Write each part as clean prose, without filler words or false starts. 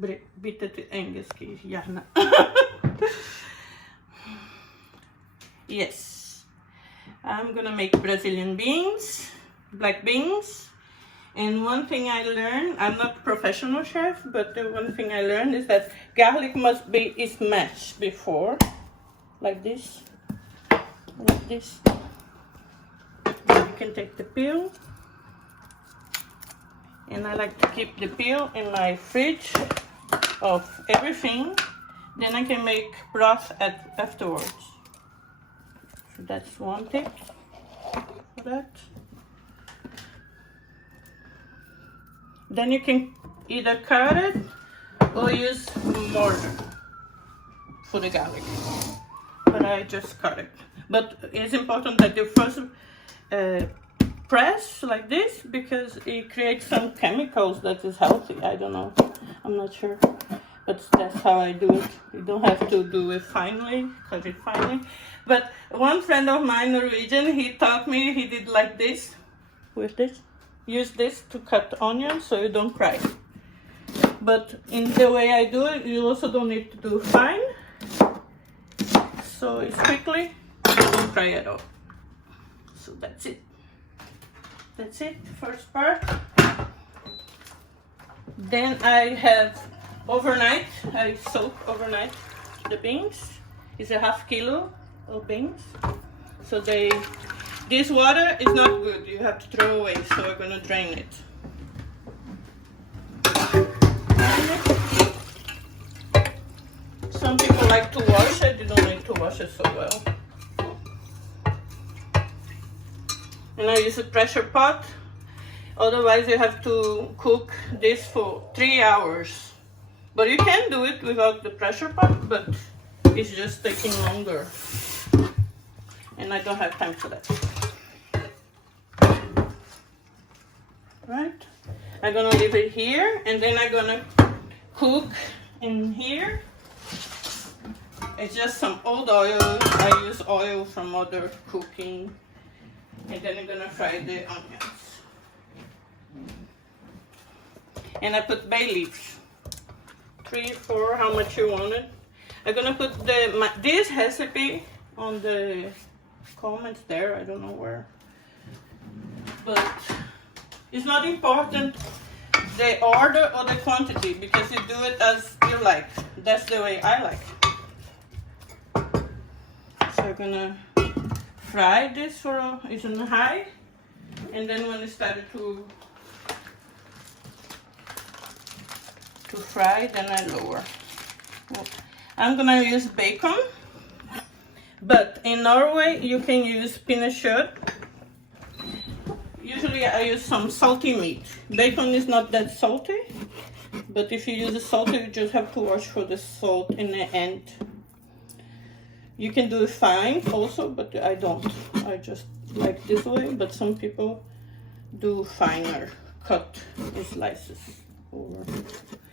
Bitte engelsk gärna. Yes, I'm gonna make Brazilian beans, black beans. And one thing I learned, I'm not a professional chef, but the one thing I learned is that garlic must be smashed before, like this, like this. Then you can take the peel. And I like to keep the peel in my fridge of everything. Then I can make broth afterwards. So that's one tip for that. Then you can either cut it or use mortar for the garlic. But I just cut it. But it's important that you first press like this, because it creates some chemicals that is healthy. I don't know, I'm not sure, but that's how I do it. You don't have to do it finely, cut it finely. But one friend of mine, Norwegian, he taught me, he did like this, with this. Use this to cut onions so you don't cry. But in the way I do it, you also don't need to do fine. So it's quickly, you don't cry at all. So that's it. That's it, first part. Then I have overnight, I soak overnight the beans. It's a half kilo of beans. So this water is not good, you have to throw away, so we're gonna drain it. Some people like to wash it, you don't need to wash it so well. And I use a pressure pot. Otherwise you have to cook this for 3 hours. But you can do it without the pressure pot, but it's just taking longer. And I don't have time for that. Right? I'm gonna leave it here, and then I'm gonna cook in here. It's just some old oil. I use oil from other cooking. And then I'm gonna fry the onions. And I put bay leaves. 3, 4, how much you want it. I'm gonna put this recipe on the comments there, I don't know where. But it's not important the order or the quantity, because you do it as you like. That's the way I like. So I'm gonna fry this for, it's on high, and then when it started to fry, then I lower. I'm gonna use bacon, but in Norway you can use pinnekjøtt. Usually I use some salty meat. Bacon is not that salty, but if you use the salty, you just have to watch for the salt in the end. You can do it fine also, but I don't. I just like this way, but some people do finer, cut in slices. Or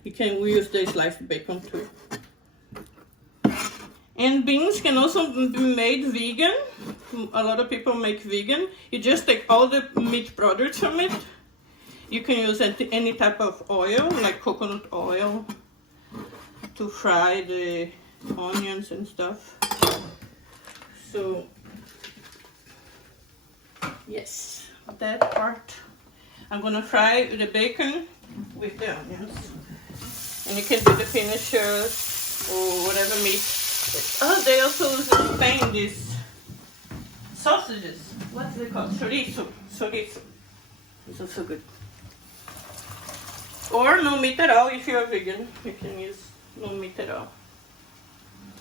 you can use the sliced bacon too. And beans can also be made vegan. A lot of people make vegan. You just take all the meat products from it. You can use any type of oil, like coconut oil, to fry the onions and stuff. So, yes, that part. I'm gonna fry the bacon with the onions. And you can do the pinnekjøtt or whatever meat. Oh, they also use in Spain these sausages. What's it called? Chorizo. Chorizo. It's also good. Or no meat at all if you're vegan. You can use no meat at all.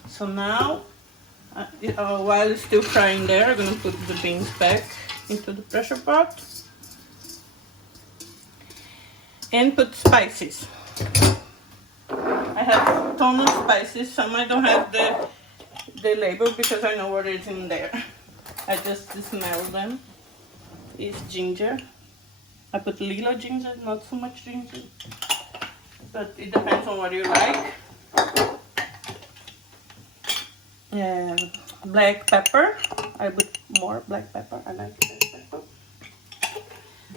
So now, while it's still frying there, I'm gonna put the beans back into the pressure pot. And put spices. I have a ton of spices. Some I don't have the label because I know what is in there. I just smell them. It's ginger. I put little ginger, not so much ginger. But it depends on what you like. Black pepper. I put more black pepper. I like black pepper.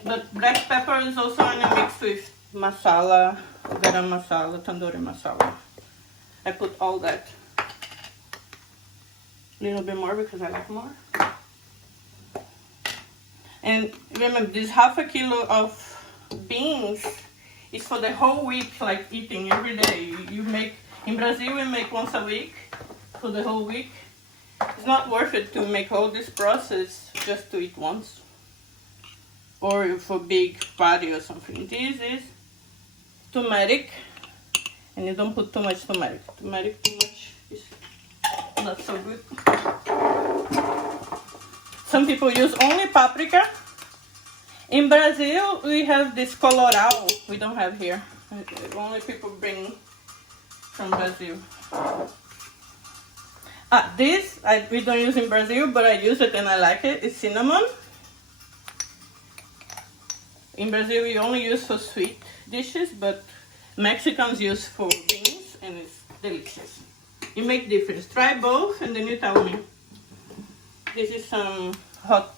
But black pepper is also in a mix with masala, garam garam masala, tandoori masala. I put all that. A little bit more because I like more. And remember, this half a kilo of beans is for the whole week, like eating every day. You make, in Brazil we make once a week for the whole week. It's not worth it to make all this process just to eat once. Or for big party or something. This is turmeric. And you don't put too much turmeric. Turmeric too much is not so good. Some people use only paprika. In Brazil, we have this colorau. We don't have here. Only people bring from Brazil. This we don't use in Brazil, but I use it and I like it. It's cinnamon. In Brazil, we only use for sweet dishes, but Mexicans use for beans, and it's delicious. You make difference. Try both, and then you tell me. This is some hot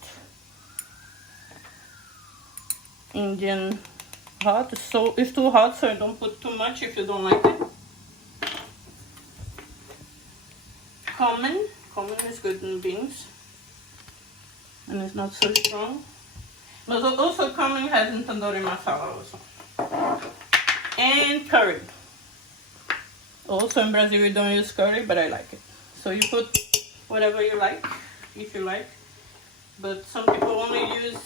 Indian hot. So it's too hot, so I don't put too much if you don't like it. Cumin is good in beans, and it's not so strong. But also cumin has in tandoori masala also. And curry. Also in Brazil we don't use curry, but I like it. So you put whatever you like, if you like. But some people only use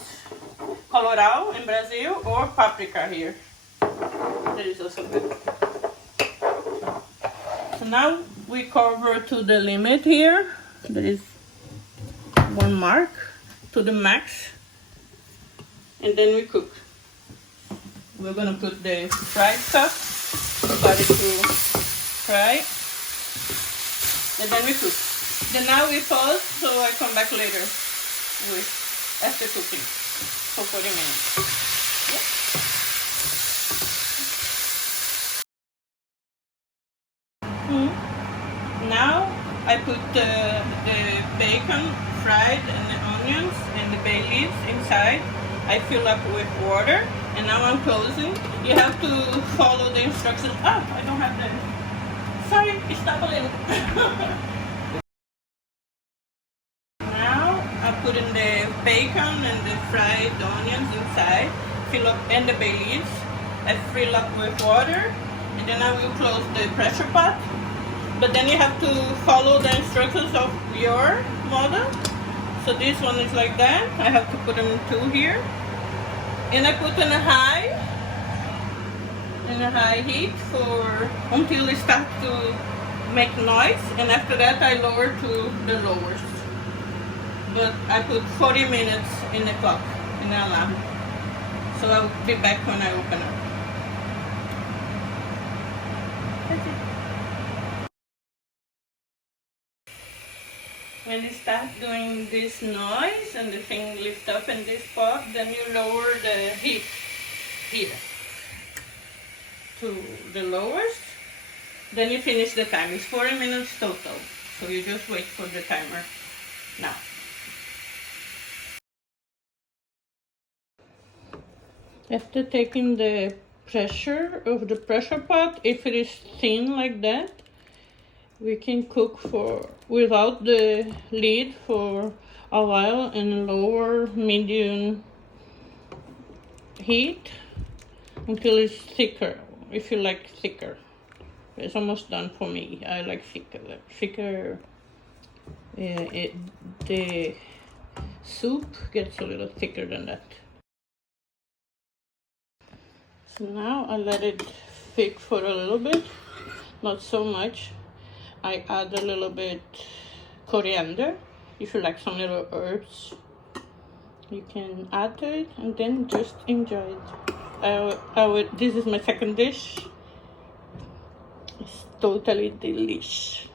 colorau in Brazil or paprika here. That is also good. So now we cover to the limit here. There is one mark to the max. And then we cook. We're gonna put the fried stuff, start it to fry, and then we cook. Then now we pause, so I come back later with after cooking for 40 minutes. Now I put the bacon fried and the onions and the bay leaves inside. I fill up with water, and now I'm closing. You have to follow the instructions. Oh, I don't have them. Sorry, stop a little. Now I put in the bacon and the fried onions inside. Fill up, and the bay leaves. I fill up with water, and then I will close the pressure pot. But then you have to follow the instructions of your model. So this one is like that. I have to put them in two here. And I put in a high heat for until it starts to make noise. And after that I lower to the lowest. But I put 40 minutes in the clock, in the alarm. So I'll be back when I open up. That's it. When you start doing this noise and the thing lifts up in this pot, then you lower the heat here to the lowest. Then you finish the time. It's 40 minutes total. So you just wait for the timer now. After taking the pressure of the pressure pot, if it is thin like that, we can cook without the lid for a while in lower medium heat until it's thicker, if you like thicker. It's almost done for me. I like thicker. The soup gets a little thicker than that. So now I let it thick for a little bit, not so much. I add a little bit coriander. If you like some little herbs, you can add to it and then just enjoy it. This is my second dish. It's totally delish.